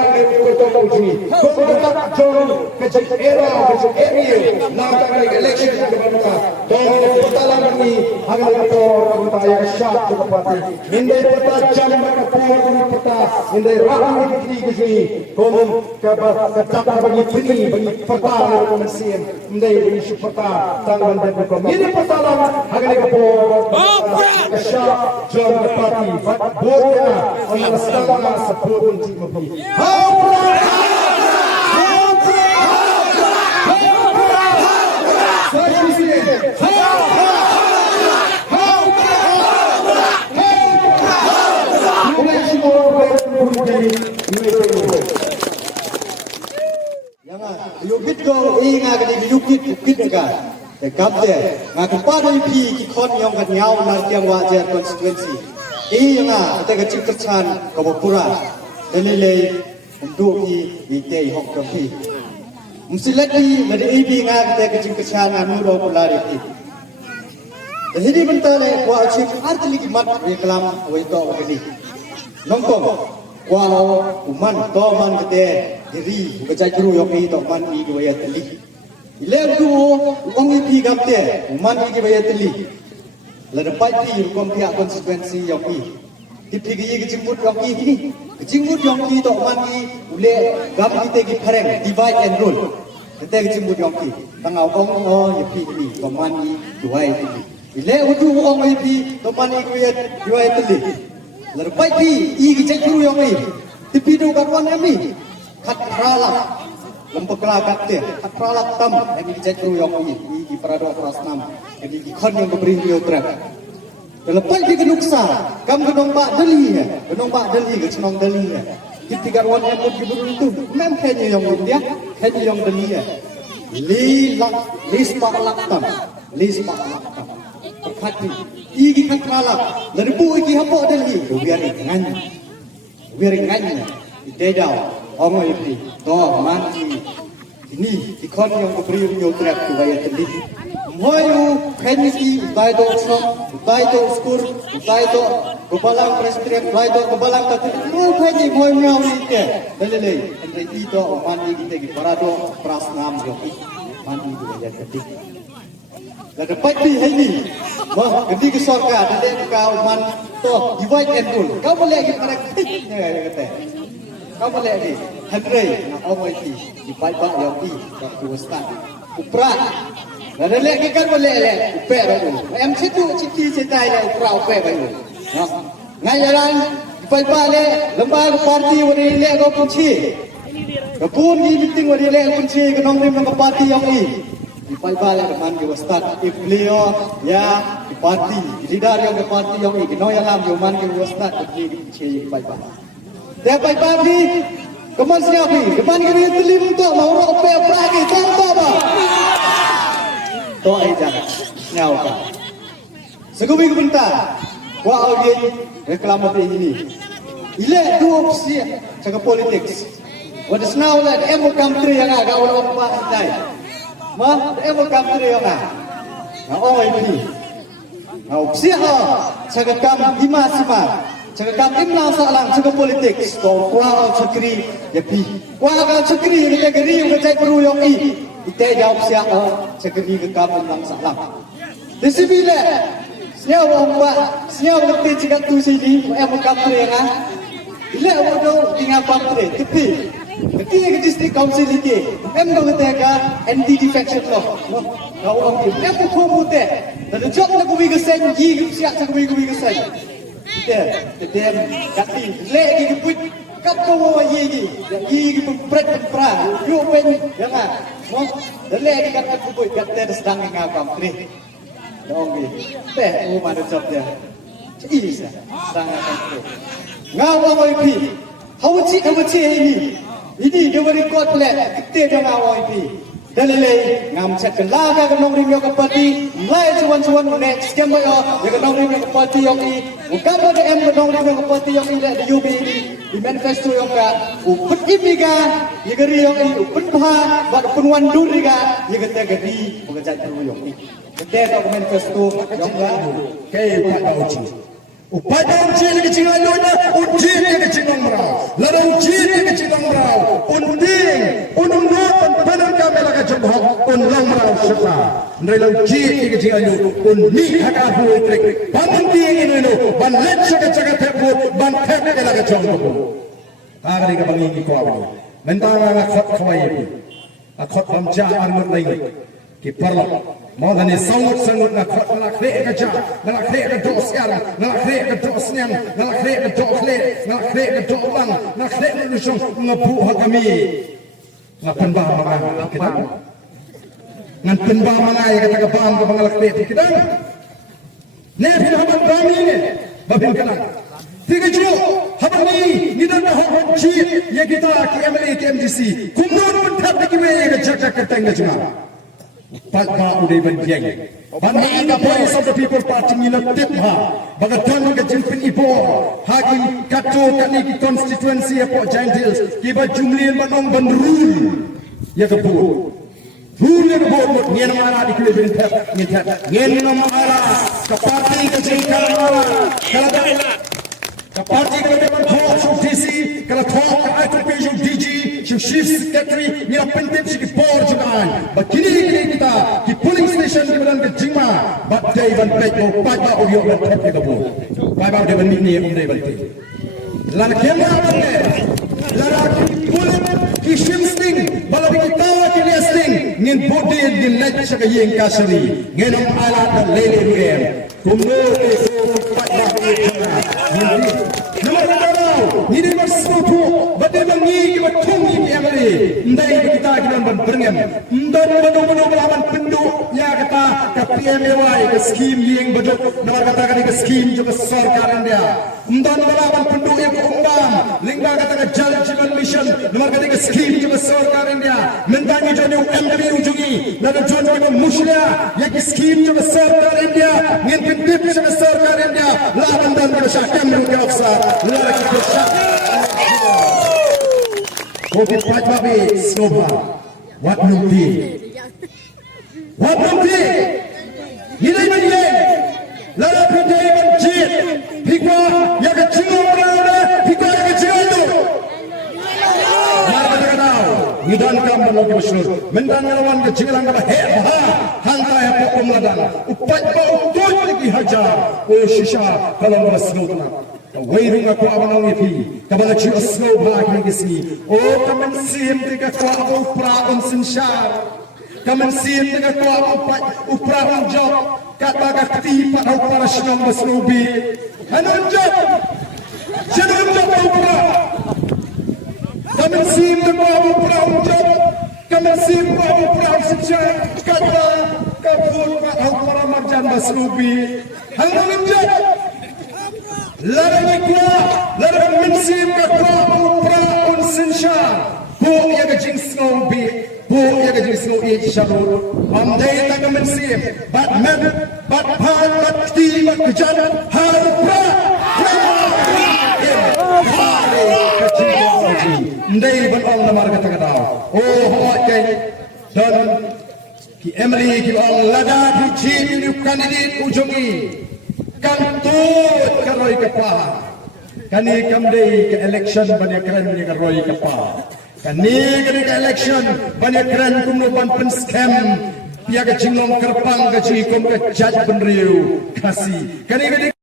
lagi bertemu sini. Kau tetap join kecil era kecil area nak lagi election kita. Dan pertalan ini akan bertor kita yang syak berpati. Indai peta jalan berpur ini peta. Indai rahmi ini sini. Komun ketak bagi bagi pertalan komersial. Indai bagi peta tanggal berpur. Ini pertalan akan berpor. Syak jalan berpati. Boleh orang setengah sepuluh untuk membeli. Yukit kau ingat kali yukit juga. Kapte, ngaku pada pi kikon yang kenyau nanti yang wajar konstituensi. Iya, kita kecil kerjaan kau pura, delilai untuk ite hok kapi. Mesti lagi dari ibi ngah kita kecil kerjaan anu do pular itu. Jadi bentar le, kau asyik arti lagi mat reklam itu begini. Nongkong, kau uman toman kita diri kerja juru yang itu toman ini kau ya teli. Ilang tu orang ibi kapte uman ini kau ya teli. Lepas itu, hukum pihak konstituensi yang ini. Dipilih kejemput yang ini. Kejemput yang ini tak mandi. Boleh gam kita pergi perang. Divide and rule. Kita kejemput yang ini. Tengah orang yang pilih. Tak mandi. Dua itu. Bila itu orang yang pilih. Tak mandi. Dua itu. Lepas itu, ini kejemput yang ini. Dipilih kawan ini. Kat peralak. Lempeklah kata, apalah tam, ini jatuh yang ini, ini peradu perasnam, ini ikan yang beri neutral. Lepas dia kenuksa, kamu kenompak deli, ke senang deli. Ketika kawan yang beri itu, memang hanya yang dia, hanya yang deli. Lispak laktam. Perhati, ini kan peralak, dari buik apa deli, biar ingatnya, tidak. Orang ini, toh mati. Ini ikon yang beri nyotret tu bayar tadi. Moyu penisi, utai to shop, utai to skur, utai to kebalang presiden, utai to kebalang tadi. Moyu penisi, moyu nyau ni ke. Lelele, entah itu mandi kita di parado prasnam joki mandi tu bayar tadi. Lalu pagi ini, wah ketika sorga, ada kau man toh divide and rule. Kau boleh lagi pada kitnya kata. Kau boleh ni, Henry, nak orang itu di bawah yang di, waktu start, uprat. Dan lagi kan boleh le, upet baru. Em situ citi cetai le, uprat upet baru. Ngajaran di bawah le, lembaga parti wadi le kau kunci. Kepun di meeting wadi le kunci, kenong ni menang parti yang ni. Di bawah le teman dia start, beliau ya di parti, leader yang di parti yang ni, kenong yang lam yang man dia start di kunci di bawah. Dapat pagi, keman siapa? Keman kiri telim tu, mau rokok pagi, contoh apa? Toh aja, nyawa. Segubi kebentar, wah audiens reklamat ini. Ile dua opsi, cakap politik. What is now like emo country yang agak orang apa day. Mah emo country yang agak. Nah oh ini. Nah opsi cakap kam lima sifat. Cakap imla salang cakap politik. Kau kuah cakri, ya pi. Kuah kau cakri, kita geri, kita perlu yang i. Kita jawab siapa cakri ke kam imla salang. Di sini le, siapa orang siapa lebih cakap tu sini, emo country yang agak. Ile awak tinggal country, tapi ketika ke district council ini, kau kata anti defection law. Kau orang ni, apa kau mute? Dan job nak kubi kesan, gigi siap cakap kubi kesan. Kita kati lagi keput kapo yegi yegi pempret pra yo pen jangan mo lagi kat keput kata sedang ngakam tri dong gi teh mana job dia ini sah sedang ngakam tri ngawang ip hawci ini dia beri kod plat kita ngawang ip dalilai ngam cek laga kenong rimyo kapati mulai cuan next game yo ya kenong rimyo kapati yang ini bukan pada kenong rimyo kapati yang ini di UB di manifesto yang ka upet imiga ya geri yang ini upet bah bad penuan duri ka ya kata geri pengejar dulu yang ini kata manifesto yang ka kayak tak uji Upai dalam ciri kecil lalunya, ujian dia kecil nomrau. Lalu ujian dia kecil nomrau. Unding, ununut penpanang kami laga jembok, unnomrau syuka. Lalu ujian dia kecil lalu, unik hakar huitrik. Bangun dia ini lalu, banlet syaka-syaka teput, bantet dia laga jembok. Agak dia bangingi kau ini. Mentang ngakot kawai ini. Akot bamja armut lain. Kiparlah. Mau dan sangut-sangut nak klik kerja, nak klik kerja sekarang, nak klik kerja senyam, nak klik kerja klik, nak klik kerja bang, nak klik menyusung ngebuh kami. Ngapan bah mana kita? Ngapan bah mana yang kata kebam ke bangal klik kita? Nih habang kami ni, babin kenal. Tiga jauh, habang ni dah dah hujir yang kita KMLA KMGC, kumnon pun tak dikiwe kerja kerteng cuma. Patba udah berjaya. Bani the voice of the people party ni nak tipha. Bagatan ke jempin ipo. Hagi kato kani constituency apo Giants. Kiba jumlian banong ban rule. Ya kebur. Rule ya kebur. Ngen mara dikile bintap. Ngen mara. Ke parti ke jengkal mara. Kalau ke parti ke depan talk show DC. Kalau talk ke ITP show DG. Chief Secretary ni penting sikit por jangan. Begini kita di polling station di bulan kejima. Badai ban plate mau pada audio dan tap kita bu. Bye dia ban ni om dia ban. Lalu kemana benda? Lalu polling kishim sting. Balau kita kini sting. Ngin body di net sekali yang kasari. Ngin om alat dan lele rem. Kumur itu pada ini. Nomor ni dia bersetuju. Badai mengi kita tunggu KMLA. Ndai kita kita berengam. Ndai benar-benar melawan penduduk ya kata ke PMAY ke skim yang beduk. Nomor kata ke skim juga sarkaran dia. Ndai melawan penduduk yang undang. Lingkar kata ke Jal Jeevan Mission. Nomor kata ke skim juga sarkaran dia. Mentangi jodoh MW ujungi. Lalu jodoh muslia yang skim juga sarkaran dia. Ngin tip juga sarkaran dia. Lawan dan bersyakem mereka besar. Lalu kita Kopi Pat Babi Snowball. What nanti? What nanti? Ini mana? Lalu kita mencit. Hingga yang kecil orang, hingga yang kecil itu. Mari kita tahu. Nidan kam berlaku besar. Mendan lawan kecil orang kata hebat. Hantai apa pemeladan. Upat bau tuh lagi hajar. Oh shisha kalau bersnow. Waiting aku abang itu, kapan acu slow bagi kesi. Oh kaman sim tiga kau upra sinsar, kaman sim tiga kau upra job. Kata kati pada upra senang bersnobi. Anon job, senang job upra. Kaman sim tiga kau upra job, kaman sim kau upra sinsar. Kata kapur pada upra marjan bersnobi. Anon job. Lalu mensim kata upra sinsar. Bu ya kecing snobi, bu ya kecing snobi sharul. Amdai tak mensim, bat pan, bat ti, bat kejan, har upra. Kecing snobi. Amdai ban orang namar kata kata. Oh hot kay dan ki Emily ki orang lada di ciri kandidat ujungi. Kantut karoi kepala. Kani kamdei ke election banyak keren banyak karoi kepala. Kani ke election banyak keren kumnoban pen scam. Pia ke cingong kerpang ke cikom ke jaj penriu kasih. Kani